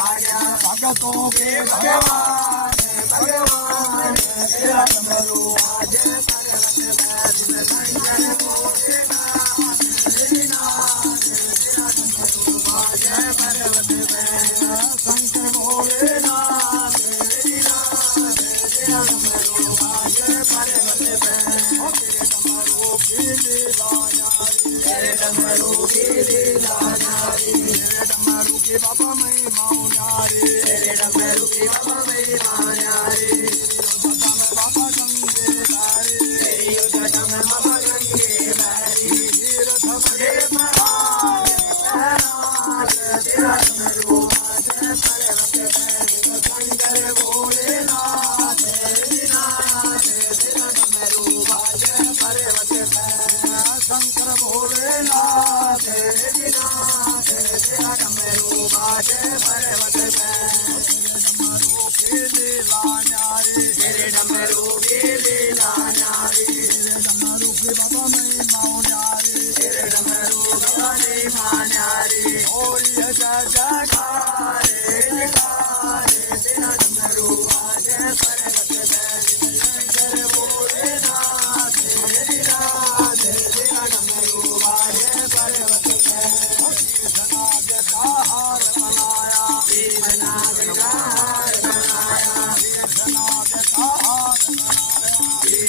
भगतों के भगवान भगवान तेरा डमरू बाजे शंकर भोलेनाथ तेरा डमरू बाजे पर्वत पे तेरे डमरू की लीला न्यारी तेरे डमरू की बाबा महिमा न्यारी तेरे डमरू की बाबा महिमा न्यारी बाबा गंगे बारी तेरी जटा में बाबा गंगे बारी तीर्थ बड़े महान तेरा डमरू बाजे पर्वत पे शंकर भोलेनाथ तेरा डमरू बाजे पर्वत पे शंकर भोलेनाथ तेरा डमरू बाजे पर्वत पे तेरे डमरू की लीला न्यारी तेरे डमरू की बाबा महिमा न्यारी तेरे डमरू बाबा महिमा न्यारी होली जय जयकारे तेरा डमरू बाजे पर्वत पे शंकर भोलेनाथ तेरा डमरू बाजे पर्वत पे नाग का हार बनाया नाग का हार बनाया नाग का हार बनाया